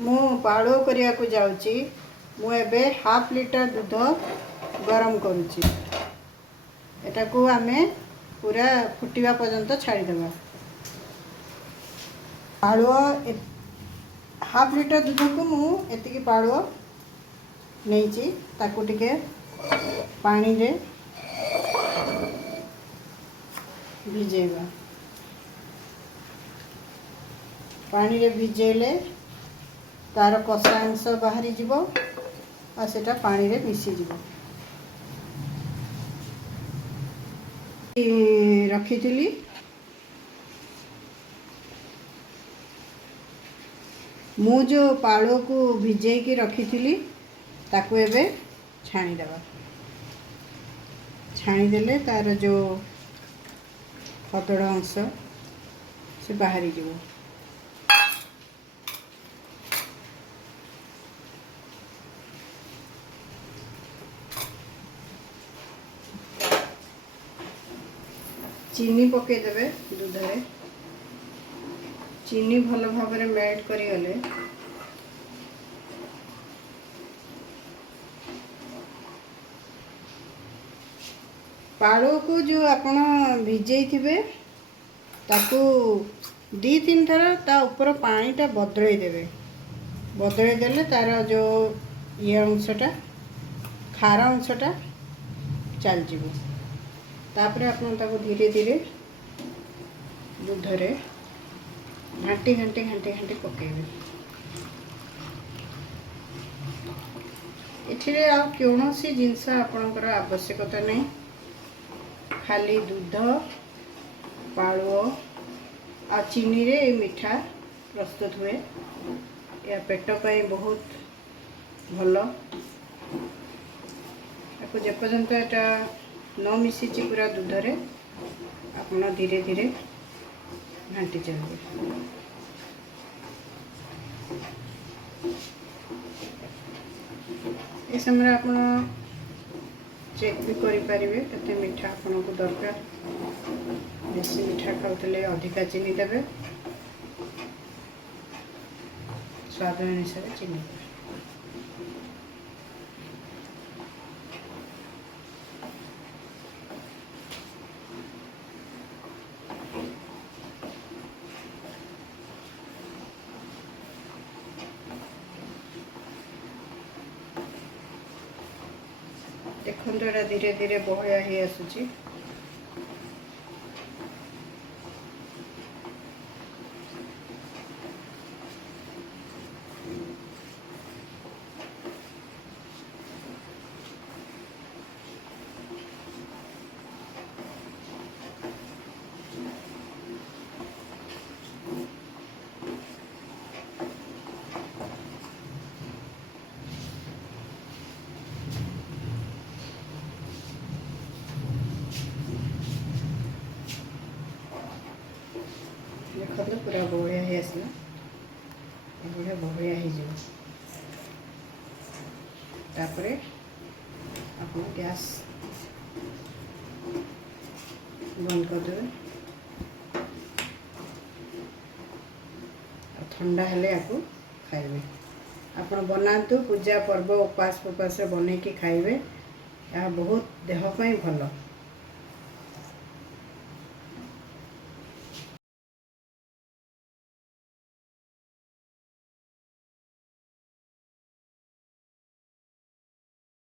मु पाड़ो करिया को जाउची। मु एबे हाफ लिटर दूध गरम करुची। एटा को आमे पूरा फुटिवा पर्यंत छाड़ी देबा। पाड़ो हाफ लिटर दूध को मु एतिकी पाड़ो नहींची ताकू टिके पानी रे भिजेबा। पानी रे भिजेले तार कषा अंश बाहरी जीवो आ सेटा पानी रे मिसी जीवो। रखीथिली मु जो पाड़ो को भिजे की रखीथिली ताकू एबे छाणी देबा। छाणी देले तार जो खतड़ अंश से बाहरी जीवो। चीनी पके देबे दूध रे। चीनी भल भाव में मेल्ट करिगले पाड़ो को जो आपण भिजई थिबे ताकू 2-3 थर ता ऊपर पानी टा बदले देबे। बदले देले तार जो ये अंशटा खारा अंशटा चल जीवो। तापरे आपण ताको धीरे धीरे दूध रे घाटी घाटी घाटी घाटी पकेबे। एथिरे आ कोनोसी जिंस आपनकर आवश्यकता नहीं। खाली दूध पाड़ो आ चीनी रे मीठा प्रस्तुत हुए। या पेट पाई बहुत भलो। आपको जेपर्यंत एटा न मिसी पूरा दूध रे आपण धीरे धीरे घाटी चलिए। ए समय आप चेक भी करें कते मीठा आपन को दरकार। बेसी मीठा खाते अधिका चीनी देवे। स्वाद अनुसार चीनी देवे। देखो एटा धीरे धीरे बहया ही आसुची। देखो पूरा बहया ही आसला। ये बहया ही जीव। तापरे आपन गैस बंद कर देबे। ठंडा हेले आपको खाइबे। आपन बनातु पूजा पर्व उपास उपास बने की खाइबे। या बहुत देह पई भलो।